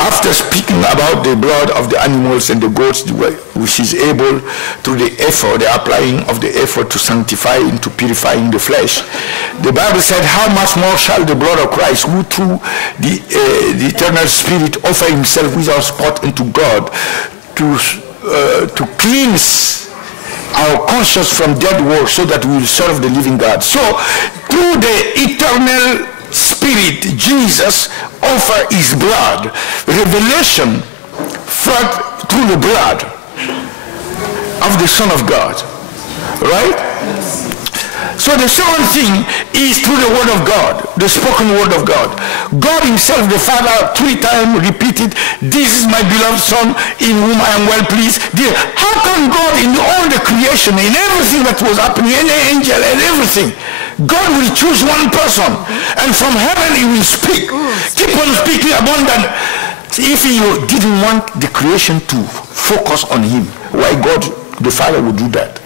After speaking about the blood of the animals and the goats, which is able through the effort, the applying of the effort to sanctify and to purifying the flesh, the Bible said, how much more shall the blood of Christ, who through the eternal Spirit offer himself without spot unto God, to cleanse our conscience from dead works, so that we will serve the living God. So through the eternal Spirit, Jesus offered his blood, revelation through the blood of the Son of God, right? So the second thing is through the word of God, the spoken word of God. God himself, the Father, 3 times repeated, this is my beloved Son in whom I am well pleased. How can God, in all the creation, in everything that was happening, any angel and everything, God will choose one person, and from heaven he will speak, keep on speaking abundant. If he didn't want the creation to focus on him, why God the Father would do that?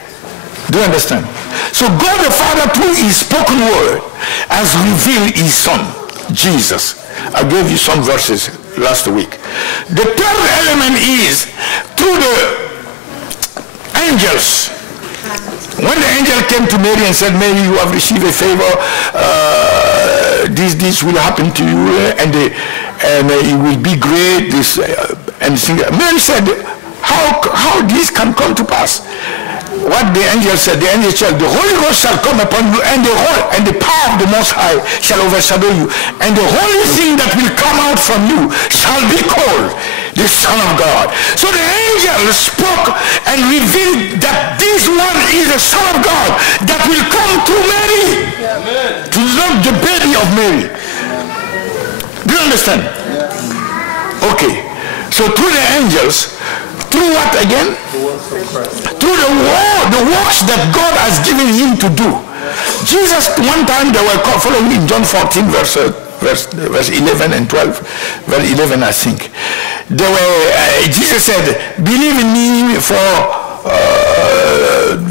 Do you understand? So God the Father, through his spoken word, has revealed his Son, Jesus. I gave you some verses last week. The third element is through the angels. When the angel came to Mary and said, Mary, you have received a favor, this will happen to you, and it will be great. Mary said, how this can come to pass? What the angel said, the angel said, the Holy Ghost shall come upon you, and the power of the Most High shall overshadow you, and the holy thing that will come out from you shall be called the Son of God. So the angel spoke and revealed that this one is the Son of God that will come through Mary, to love the baby of Mary. Do you understand? Okay. So through the angels, through what again? Through the works that God has given him to do. Jesus, one time they were following in John 14 verse 11 and 12, verse 11 I think. Jesus said, believe in me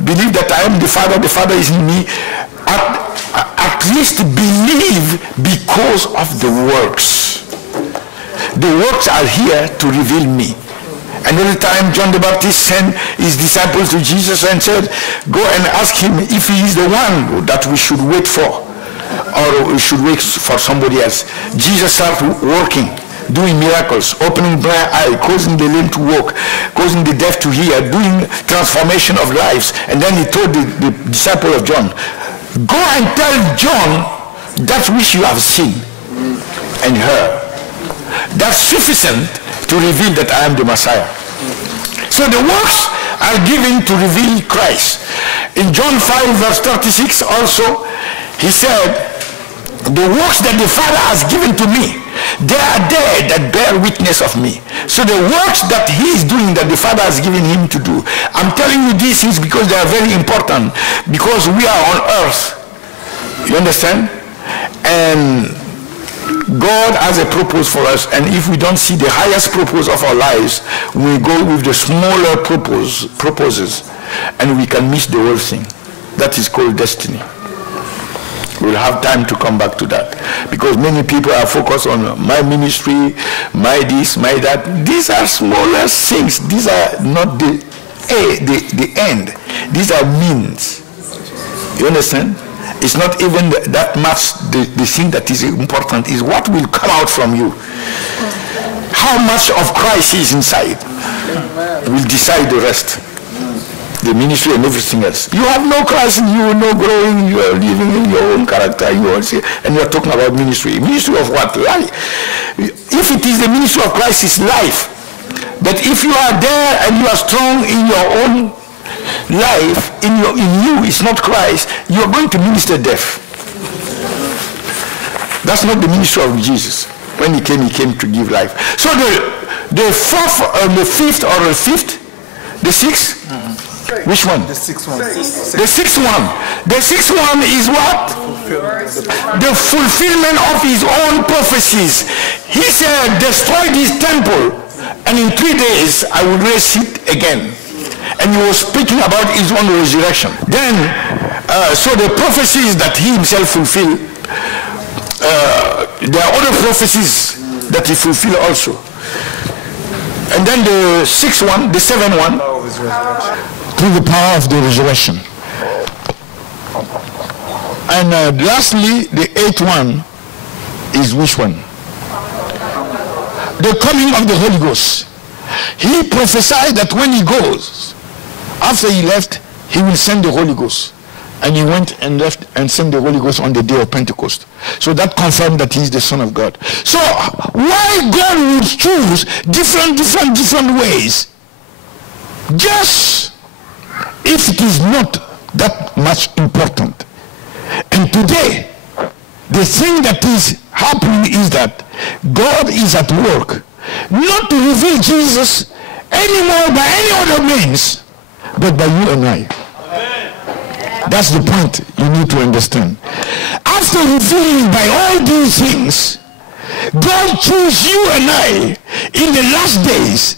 believe that I am the Father is in me. At least believe because of the works. The works are here to reveal me. Another time John the Baptist sent his disciples to Jesus and said, go and ask him if he is the one that we should wait for, or we should wait for somebody else. Jesus started working, doing miracles, opening blind eyes, causing the lame to walk, causing the deaf to hear, doing transformation of lives. And then he told the disciple of John, go and tell John that which you have seen and heard. That's sufficient to reveal that I am the Messiah. So the works are given to reveal Christ. In John 5 verse 36 also, he said, the works that the Father has given to me, they are there that bear witness of me. So the works that he is doing, that the Father has given him to do, I'm telling you these things because they are very important, because we are on earth. You understand? And God has a purpose for us, and if we don't see the highest purpose of our lives, we go with the smaller purposes, and we can miss the whole thing. That is called destiny. We'll have time to come back to that, because many people are focused on my ministry, my this, my that. These are smaller things. These are not the end. These are means. You understand? It's not even that much the thing that is important, is what will come out from you. How much of Christ is inside will decide the rest. The ministry and everything else. You have no Christ in you, no growing, you are living in your own character, and you are talking about ministry. Ministry of what? Life. If it is the ministry of Christ, it's life. But if you are there and you are strong in your own life, in you is not Christ, you are going to minister death. That's not the ministry of Jesus. When he came to give life. So the fourth or the fifth or the fifth, the sixth. Which one? The sixth one. The sixth one. The sixth one is what? The fulfillment of his own prophecies. He said, destroy this temple, and in 3 days I will raise it again. And he was speaking about his own resurrection. Then, so the prophecies that he himself fulfilled, there are other prophecies that he fulfill also. And then the sixth one, the seventh one, through the power of the resurrection. And lastly, the eighth one is which one? The coming of the Holy Ghost. He prophesied that when he goes, after he left, he will send the Holy Ghost. And he went and left and sent the Holy Ghost on the day of Pentecost. So that confirmed that he is the Son of God. So why God would choose different ways? Just if it is not that much important. And today, the thing that is happening is that God is at work, not to reveal Jesus anymore by any other means, but by you and I. That's the point you need to understand. After revealing by all these things, God chose you and I in the last days.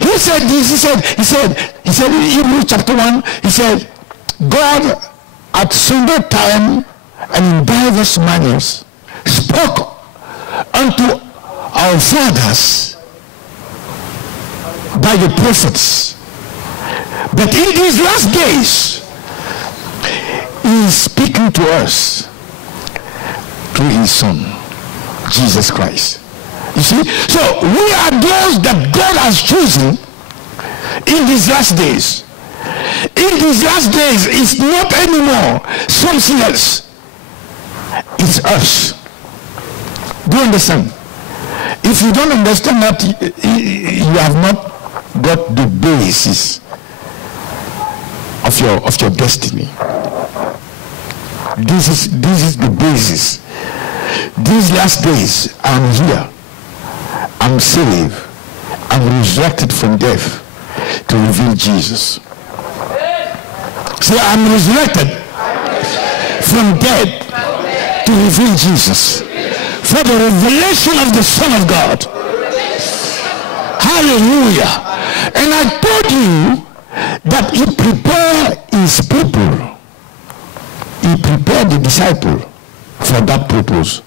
He said this, he said in Hebrews chapter 1, he said, God at sundry time and in diverse manners spoke unto our fathers by the prophets. But in these last days, he is speaking to us through his Son, Jesus Christ. You see? So we are those that God has chosen in these last days. In these last days, it's not anymore something else. It's us. Do you understand? If you don't understand that, you have not got the basis of your destiny. This is the basis. These last days, I'm here. I'm saved. I'm resurrected from death to reveal Jesus. So I'm resurrected from death to reveal Jesus. For the revelation of the Son of God. Hallelujah. And I told you that he prepared his people. He prepared the disciple for that purpose.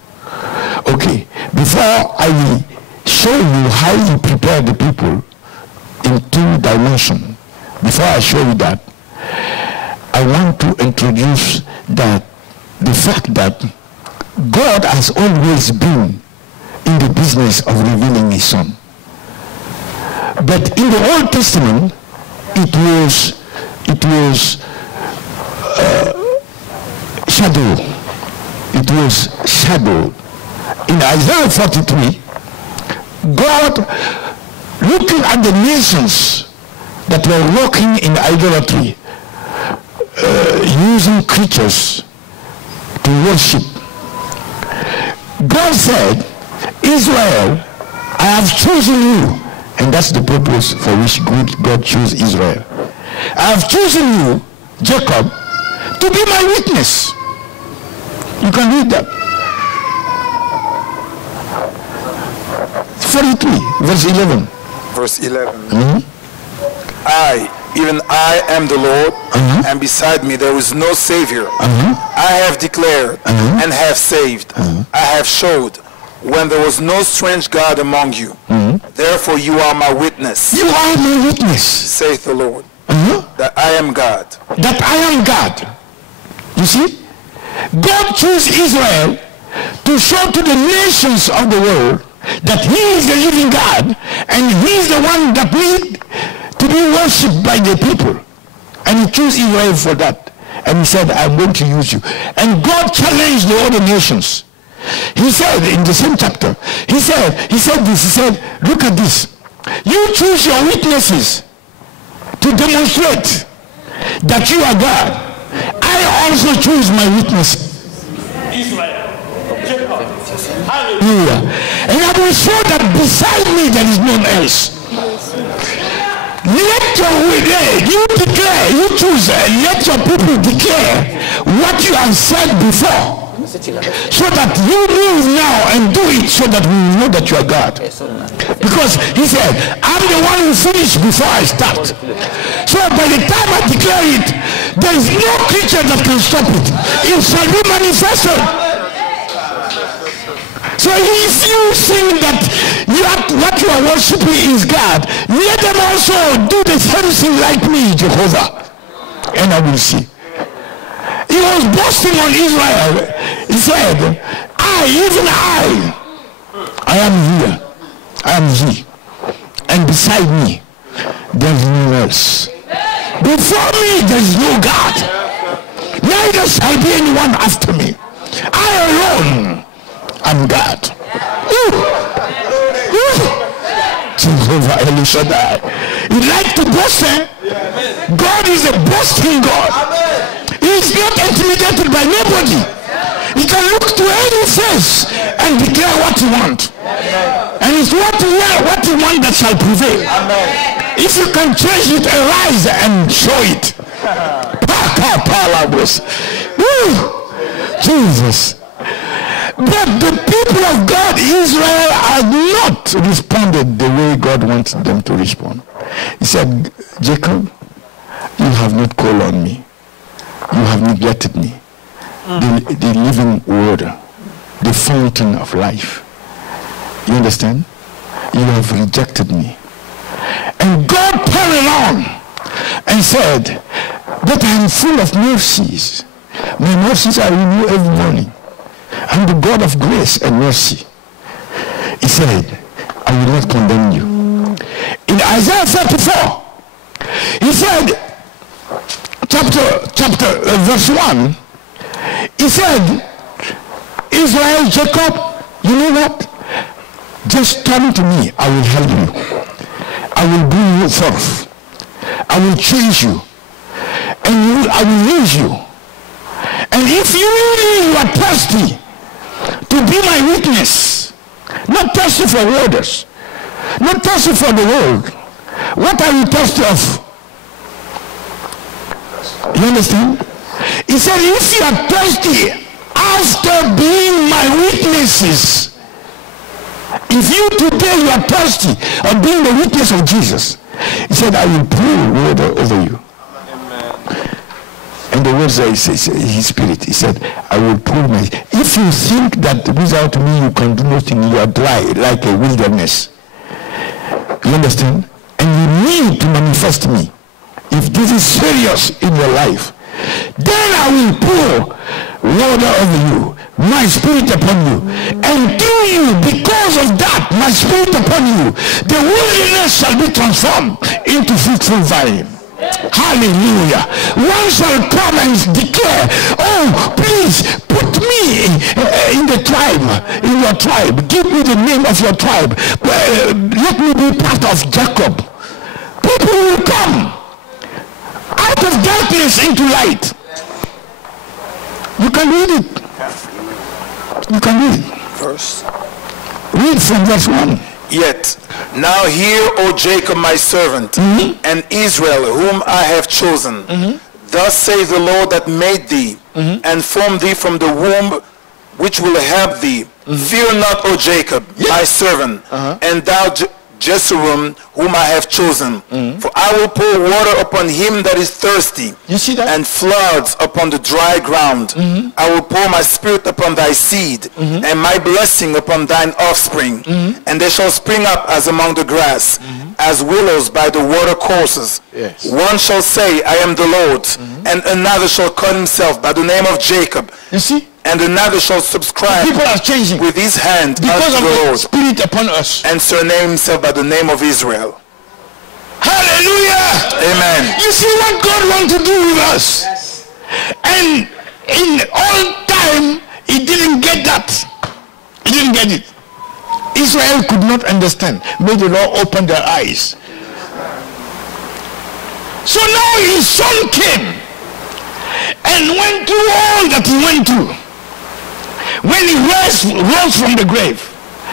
Okay, before I will show you how he prepared the people in 2 dimensions, before I show you that, I want to introduce the fact that God has always been in the business of revealing his Son. But in the Old Testament, it was shadow. It was shadow. In Isaiah 43, God, looking at the nations that were walking in idolatry, using creatures to worship, God said, Israel, I have chosen you. And that's the purpose for which God chose Israel. I have chosen you, Jacob, to be my witness. You can read that. 43, verse 11. Verse 11. Even I am the Lord, and beside me there is no Savior. I have declared and have saved. I have showed when there was no strange God among you. Therefore you are my witness. You are my witness, saith the Lord, that I am God. That I am God. You see? God chose Israel to show to the nations of the world that he is the living God and he is the one that needs to be worshipped by the people. And he chose Israel for that. And he said, I'm going to use you. And God challenged the other nations. He said in the same chapter, he said this, he said, look at this. You choose your witnesses to demonstrate that you are God. I also choose my witness. Israel. Jacob. Hallelujah. And I will show that beside me there is none else. Let your way, you declare, you choose, let your people declare what you have said before. So that you move now and do it so that we will know that you are God. Because he said, I'm the one who finished before I start. So by the time I declare it, there is no creature that can stop it. It shall be manifested. So if you think that what you are worshiping is God, let them also do the same thing like me, Jehovah. And I will see. He was boasting on Israel. He said, I am here. I am he. And beside me, there is no one else. Before me, there is no God. Neither shall be anyone after me. I alone am God. Jehovah El Shaddai. He likes to boast, eh? God is a boasting God. He is not intimidated by nobody. He can look to any face and declare what he wants. And it's what he wants that shall prevail. If you can change it, arise and show it. Jesus. But the people of God, Israel, have not responded the way God wants them to respond. He said, Jacob, you have not called on me. You have neglected me. The living water, the fountain of life. You understand? You have rejected me. And God turned around and said, but I am full of mercies. My mercies are renewed every morning. I'm the God of grace and mercy. He said, I will not condemn you. In Isaiah 34, he said, verse 1, he said, Israel, Jacob, you know what? Just turn to me, I will help you. I will bring you forth. I will change you. And I will use you. And if you really are thirsty to be my witness, not thirsty for waters, not thirsty for the world, what are you thirsty of? You understand? He said, if you are thirsty after being my witnesses, if you today you are thirsty of being the witness of Jesus, he said, I will pour water over you. And the words there, his spirit, he said, I will pour my... If you think that without me you can do nothing, you are dry like a wilderness. You understand? And you need to manifest me. If this is serious in your life, then I will pour water over you, my spirit upon you. And through you, because of that, my spirit upon you, the wilderness shall be transformed into fruitful vine. Hallelujah. One shall come and declare, oh, please put me in the tribe, in your tribe. Give me the name of your tribe. Let me be part of Jacob. People will come out of darkness into light. You can read it. You can read it. Verse. Read from verse 1. Yet, now hear, O Jacob, my servant, and Israel, whom I have chosen. Thus saith the Lord that made thee, and formed thee from the womb, which will help thee. Fear not, O Jacob, my servant, and thou Jeshurun, whom I have chosen. For I will pour water upon him that is thirsty, You see that? and floods upon the dry ground. I will pour my spirit upon thy seed, and my blessing upon thine offspring. And they shall spring up as among the grass, as willows by the water courses. Yes. One shall say, I am the Lord, and another shall call himself by the name of Jacob, You see? and another shall subscribe People are changing with his hand because unto of the the Lord, spirit upon us. and surname himself by the name of Israel. Hallelujah. Amen. You see what God wants to do with us. And in all time, he didn't get that. He didn't get it. Israel could not understand. May the Lord open their eyes. So now his son came and went through all that he went through. When he rose from the grave,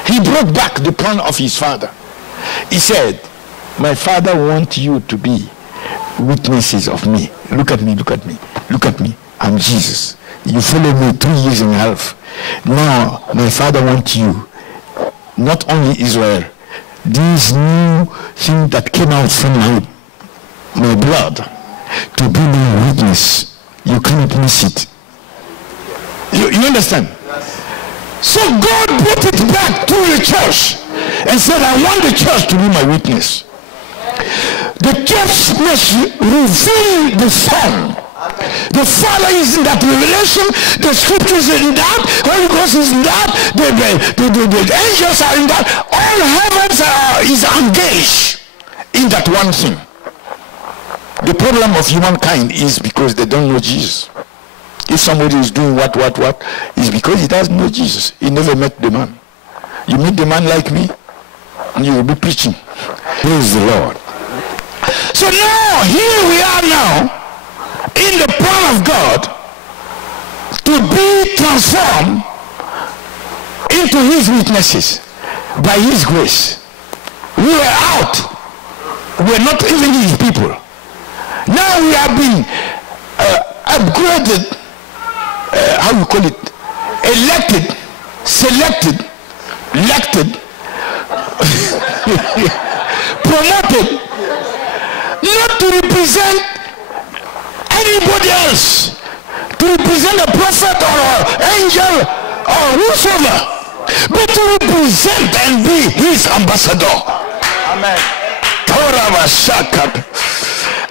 he brought back the plan of his father. He said, my father wants you to be witnesses of me. Look at me, look at me, look at me. I'm Jesus. You followed me 2 years and a half. Now, my father wants you, not only Israel, this new thing that came out from my blood, to be my witness. You cannot miss it. You understand? So God brought it back to the church and said, I want the church to be my witness. The church must reveal the Son. The Father is in that revelation, the scriptures are in that, Holy Ghost is in that, the angels are in that, all heavens is engaged in that one thing. The problem of humankind is because they don't know Jesus. If somebody is doing what, is because he doesn't know Jesus. He never met the man. You meet the man like me, and you will be preaching. Praise the Lord. So now, here we are now, in the plan of God, to be transformed into his witnesses by his grace. We were out. We were not even his people. Now we have been upgraded, how we call it, elected, selected, elected, promoted, not to represent anybody else, to represent a prophet or an angel or whosoever, but to represent and be his ambassador. Amen.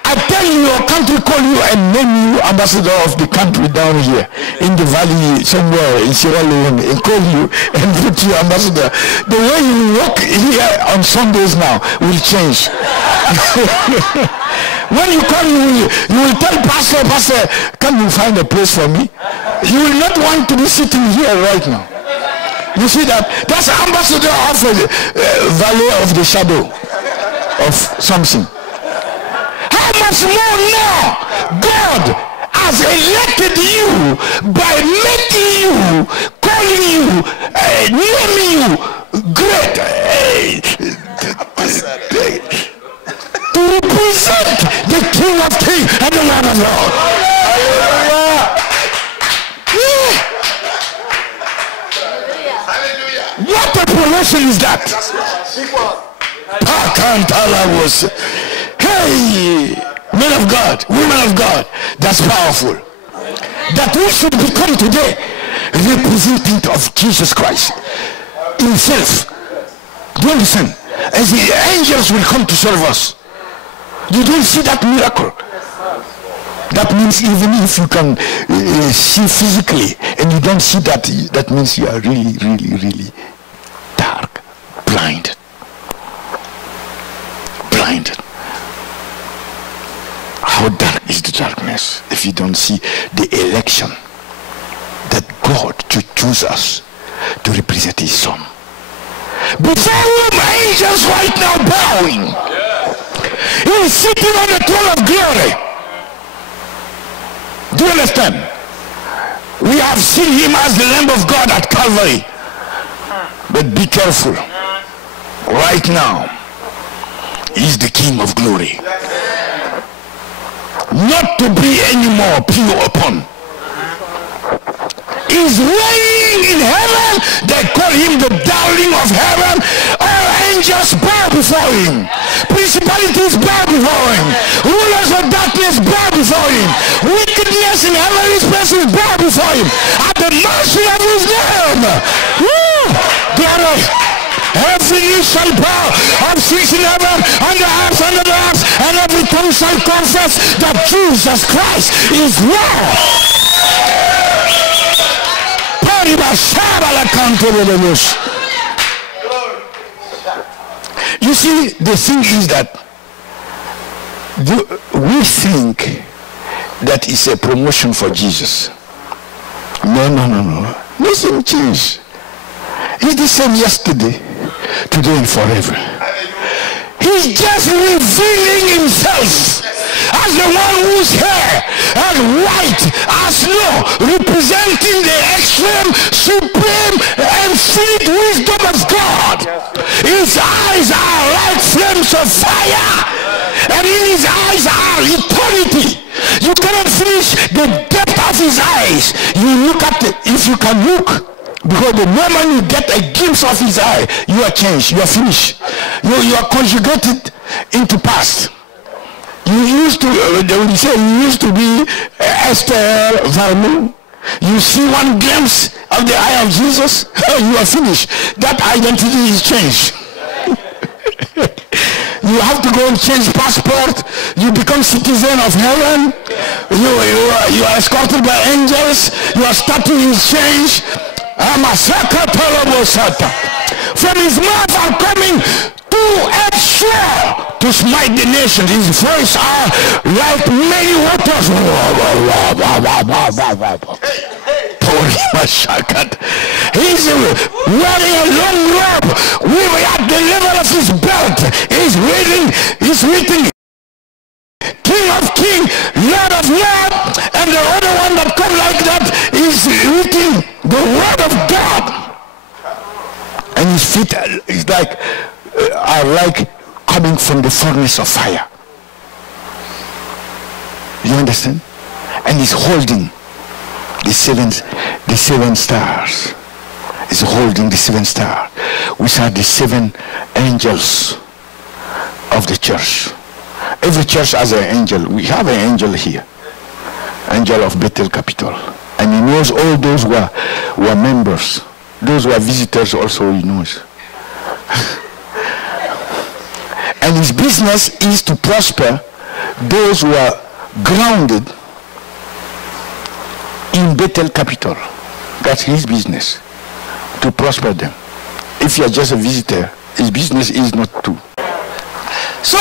I tell you, your country call you and name you ambassador of the country down here in the valley somewhere in Sierra Leone, and call you and put you ambassador. The way you walk here on Sundays now will change. When you come, you will tell Pastor, can you find a place for me? You will not want to be sitting here right now. You see that? That's ambassador of the valley of the shadow of something. How much more now God has elected you by making you, calling you, naming you great, to represent the King of Kings and the Lord of Lords. Hallelujah. What a promotion is that? Hey, men of God, women of God, that's powerful. That we should become today representative of Jesus Christ himself. Do you understand? As the angels will come to serve us. You don't see that miracle. That means even if you can see physically and you don't see that, that means you are really, really, really dark, blinded. How dark is the darkness if you don't see the election that God to choose us to represent his Son. Before whom angels right now bowing. He is sitting on the throne of glory. Do you understand? We have seen him as the Lamb of God at Calvary. But be careful. Right now, he's the King of glory. Not to be anymore pure upon. He's reigning in heaven. They call him the darling of heaven. All angels bow before him. Principalities bow before him. Rulers of darkness bow before him. Wickedness in heavenly places bow before him. At the mercy of his name. Woo! Glory. Every knee shall bow of things in heaven, on the earth, under the earth, and every tongue shall confess that Jesus Christ is Lord. You see, the thing is that we think that is a promotion for Jesus. No. Nothing changed. He's the same yesterday, today, and forever. He's just revealing himself as the one whose hair is white as snow, representing the extreme, supreme, infinite wisdom of God. His eyes are like flames of fire, and in his eyes are eternity. You cannot finish the depth of his eyes. You look at it, if you can look. Because the moment you get a glimpse of his eye, you are changed, you are finished. You are conjugated into past. You used to, they will say, you used to be Esther Varmon. You see one glimpse of the eye of Jesus, you are finished. That identity is changed. You have to go and change passport. You become citizen of heaven. You are escorted by angels. Your status is changed. From his mouth are coming two-edged sword to smite the nations. His voice are like many waters. He's wearing a long robe. We were at the level of his belt. He's reading King of Kings, Lord of Lords, and the other one that come like that is reading the word of God. And his feet are like coming from the furnace of fire. You understand? And he's holding the seven stars. He's holding the 7 stars, which are the 7 angels of the church. Every church has an angel. We have an angel here, angel of Bethel Capital, and he knows all those who are members. Those who are visitors also he knows. And his business is to prosper those who are grounded in Bethel Capital. That's his business, to prosper them. If you are just a visitor, his business is not to. So